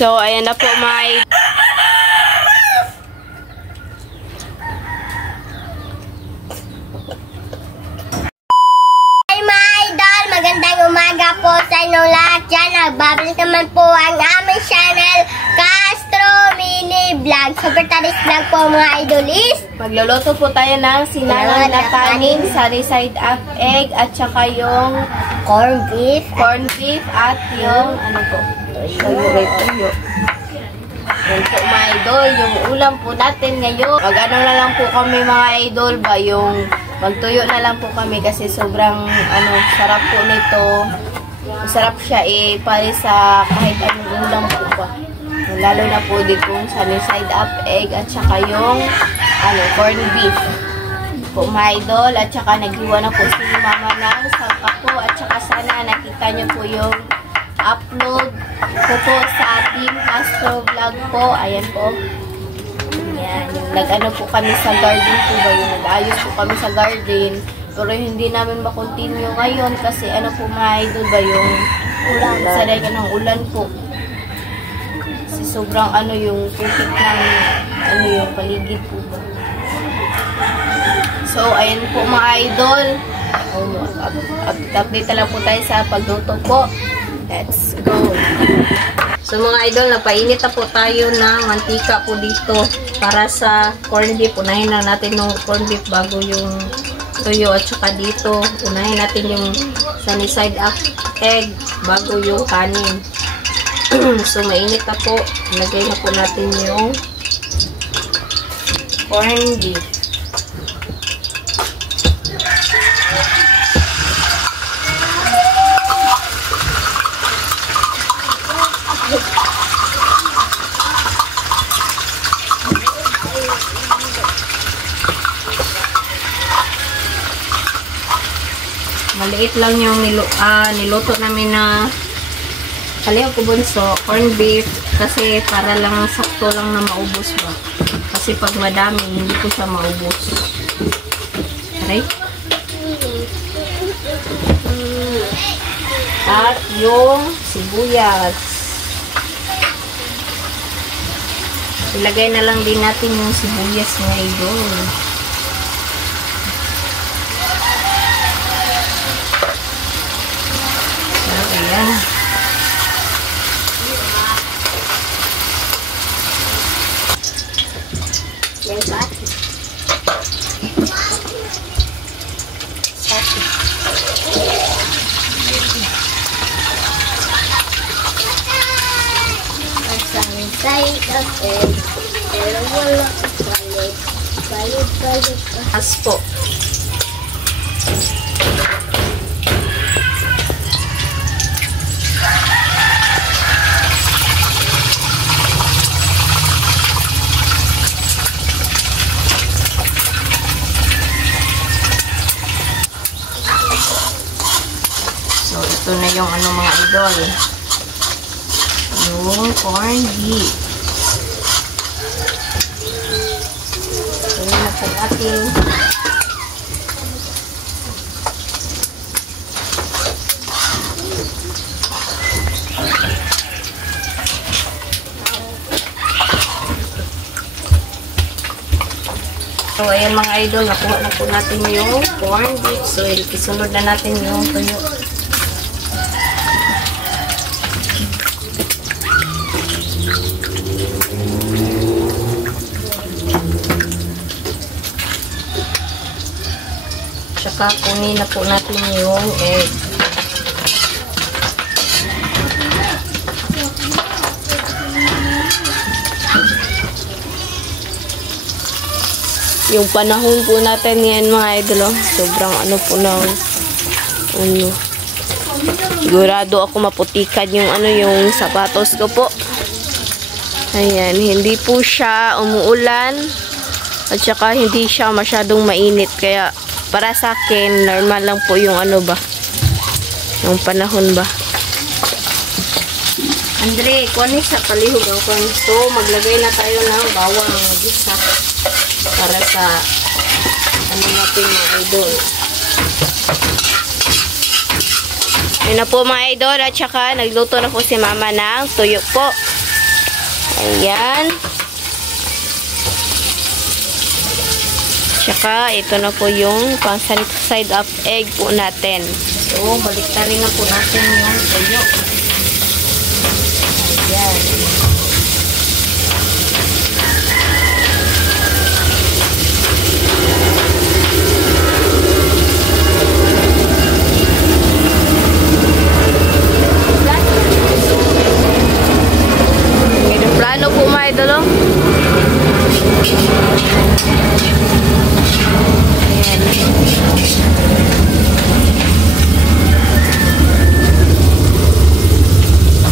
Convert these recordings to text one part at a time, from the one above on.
So, ayan na po mga magandang umaga po sa inyong lahat dyan. Nagbabalik naman po ang aming channel, Castro Mini Vlog. Super Taris Vlog po mga idolis. Magluluto po tayo ng sinangag na kanin, sunny side up egg, at saka yung corn beef at yung ano po? Tuyo. Yan po mga idol, yung ulam po natin ngayon. Mag-ano na lang po kami mga idol ba, yung magtuyo na lang po kami kasi sobrang sarap po nito. Masarap siya para sa kahit anong ulam po ba. Lalo na po dito kung sunny side up egg at saka yung corn beef po mga idol. At saka naghiwa na po si mama ng sangka po at saka sana nakita niyo po yung upload ko po sa Team Castro Vlog po. Ayan po. Ayan. Nag-ano po kami sa garden po ba. Yung nag-ayos po kami sa garden. Pero hindi namin makontinue ngayon kasi ano po mga idol ba yung ulan. Sanay ka ng ulan po. Kasi sobrang yung putik ng yung paligid po ba. So ayan po mga idol. Update na lang po tayo sa pagluto po. Let's go! So mga idol, napainit na po tayo ng mantika po dito para sa corned beef. Unahin na natin yung corned beef bago yung tuyo. At saka dito, unahin natin yung sunny side up egg bago yung kanin. So mainit na po. Ilagay na po natin yung corned beef. Maliit lang yung niluto namin na kalihaw ko bunso, corned beef, kasi para lang sakto lang na maubos ba. Kasi pag madami, hindi ko siya maubos. Okay? At yung sibuyas. Ilagay na lang din natin yung sibuyas ngayon. Ayan. As po. So, ito na yung mga idol. Yung corned beef. So, yun na po natin. So, ayan mga idol, nakuha na po natin yung corned beef. So, isunod na natin yung tuyo. Tsaka kunin na po natin yung egg. Yung panahon po natin yan mga idol, sobrang po na sigurado ako maputikan yung yung sapatos ko po. Ayan, hindi po siya umuulan at saka hindi siya masyadong mainit, kaya para sa akin normal lang po yung yung panahon ba. Andre, kunin sa palihog ang kunin. So, maglagay na tayo ng bawang gisa para sa natin mga idol. Yun na po mga idol. At saka nagluto na po si mama ng tuyo po. Ayan. Tsaka ito na po yung pang side up egg po natin. So, baliktarin na po natin yung tuyo. Ayan. Plano po mga idol. Ayan.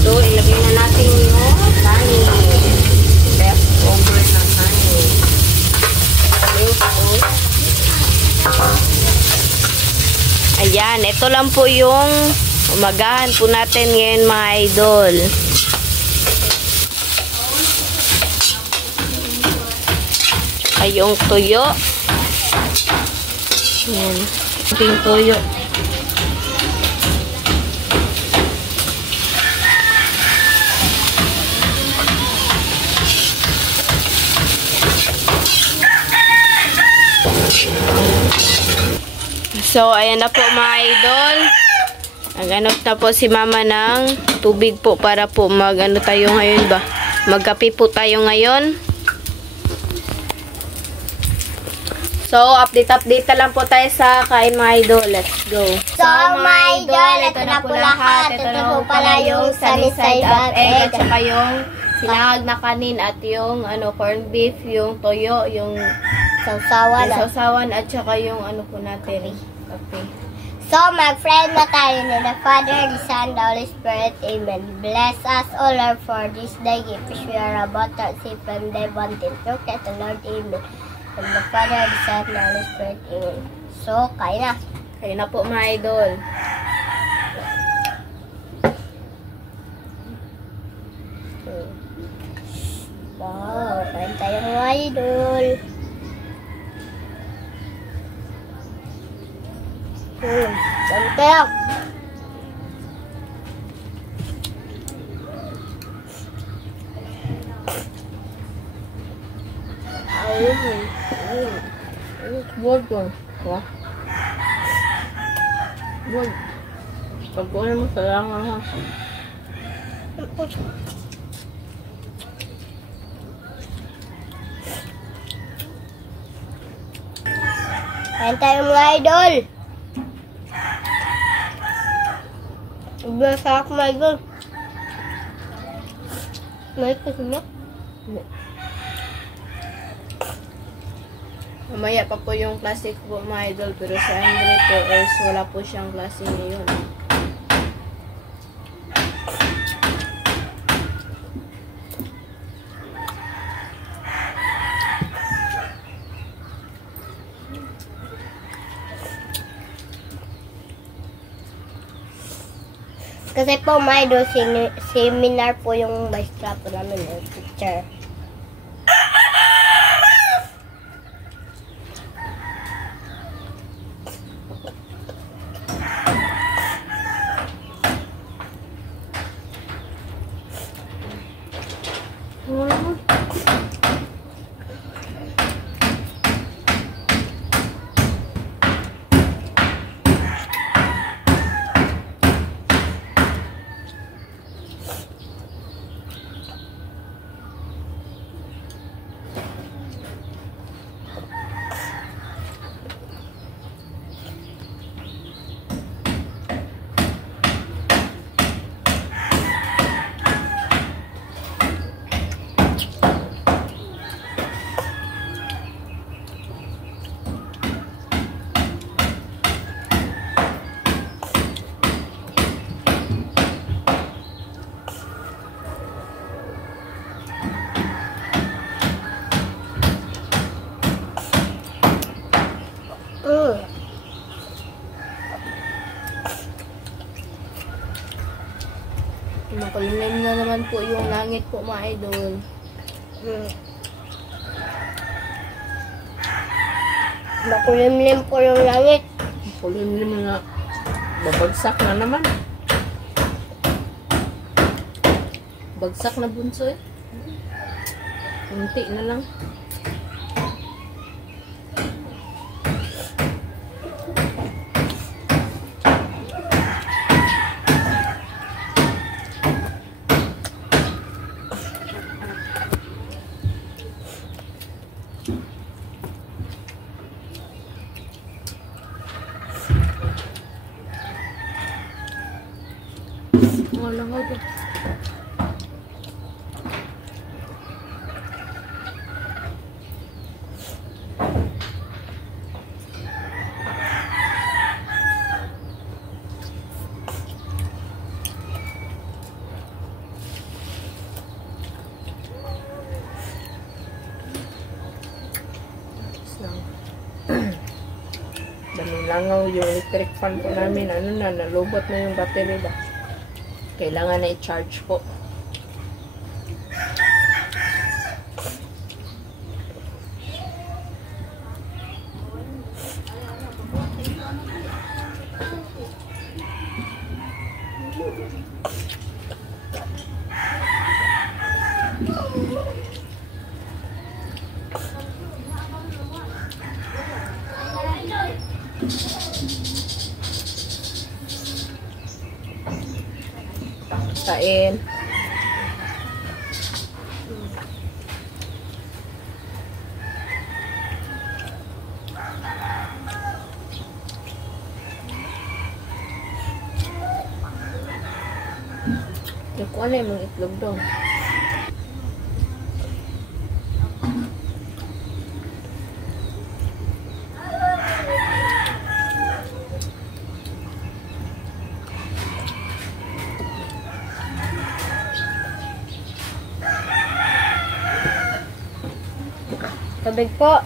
So, ilagay na natin yung kanin. Leftover na kanin. Ayan. Ito lang po yung umagahan po natin ngayon mga idol. Ay, yung tuyo. Ayan. Yung tuyo. So, ayan na po mga idol. Nag-anot na po si mama ng tubig po para po mag-ano tayo ngayon ba? Magkape po tayo ngayon. So, update na lang po tayo sa kain mga idol. Let's go. So, mga idol, ito na po lahat. Ito na po pala yung sunny side up egg. At saka yung sinangag na kanin at yung corned beef, yung toyo, yung sausawan at saka yung po natin, kape. So, mag-friend na tayo ni the Father, the Son, the Holy Spirit. Amen. Bless us all Lord for this day. Gift which we are about to receive from the abundant fruit of the Lord. Amen. From the Father, the Son, the Holy Spirit. Amen. So, kain na. Kain na po mga idol. Wow, kain tayo mga idol. Santek. Buwag ko. Buwag. Pagkunin mo sa langan ha. Kain tayo mga idol. Masarap mga idol. May kasi mo? Mamaya pa po yung classic po mga idol, pero sa Andre po is wala po siyang klase ngayon. Kasi po mga idol, seminar po yung maestra po namin, yung teacher. Makulimlim na naman po yung langit po mga idol. Makulimlim po yung langit. Makulimlim na. Babagsak na naman. Bagsak na bunso eh. Kunti na lang. Walang ako. Daming langaw yung electric fan po namin. Ano na, nalubot na yung battery ba. Kailangan na i-charge po. Kain. Kung ano yung itlog doon. Tubig po.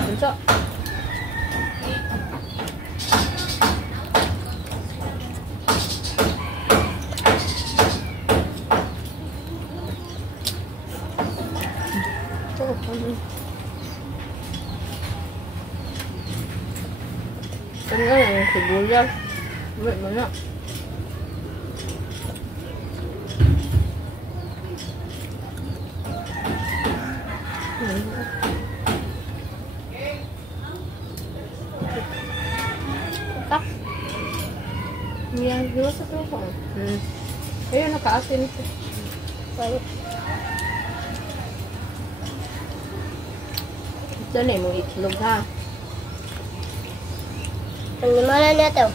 Bunso. Ano nga yung sibuyas? Wait mo na. Kak. Yan, diba sa trupa? Ayun, nakaasin ito. Wait. Ito na yung itlog ha. Ang limanan na ito.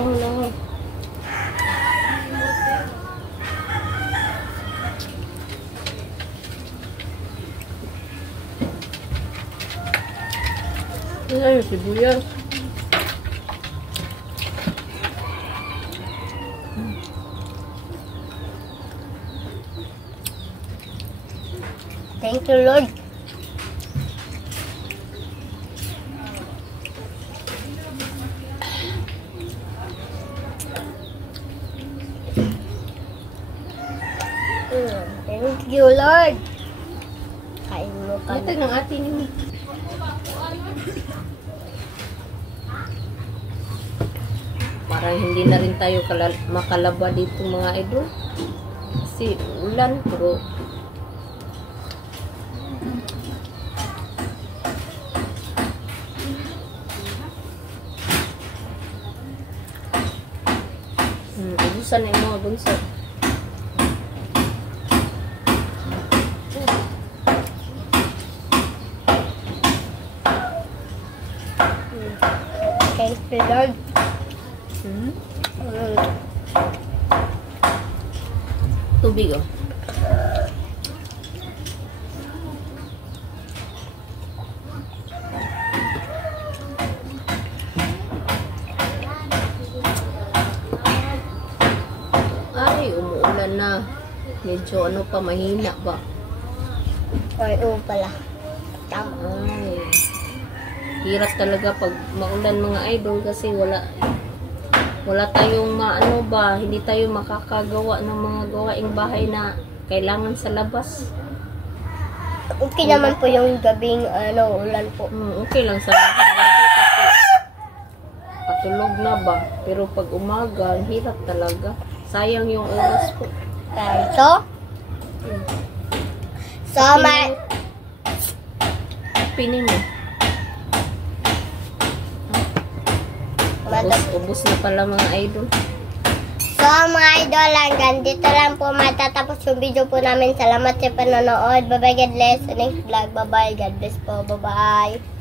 Lang. Ano yung sibuyas? Thank you, Lord. Thank you, Lord. Kain mo ka Ito ng atin yun. Parang hindi na rin tayo makalaba dito mga idol. Kasi ulan, pero ubusan na yung mga bunso. Thank you, Lord. Tubig oh. na. Medyo ano pa, mahina ba? Ay, oo pala. Tama. Ay. Hirap talaga pag maulan mga idol kasi wala tayong maano ba, hindi tayo makakagawa ng mga gawaing bahay na kailangan sa labas. Okay naman po yung gabing ulan po. Okay lang sa gabi kasi patulog na ba. Pero pag umaga, ang hirap talaga. Sayang yung oras po. So my Pinin mo. Ubus na pala mga idol. So mga idol, hanggang dito lang po matatapos yung video po namin. Salamat sa panonood. Bye bye, God bless. Next vlog, bye bye, God bless po, bye bye.